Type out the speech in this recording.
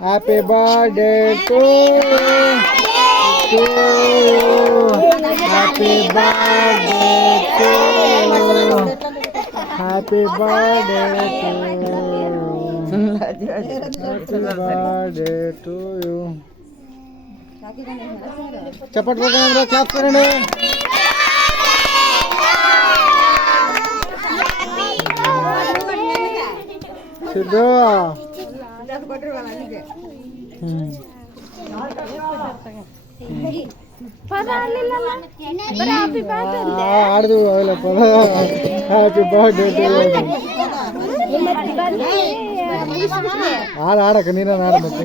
Happy birthday to happy birthday to happy birthday birthday to you. చప్పట్లు కొట్టండి, క్లాప్ కరండి. సిద్ధు ఆడదు హ్యాపీ బర్త్డే ఆడక నేను ఆడమతి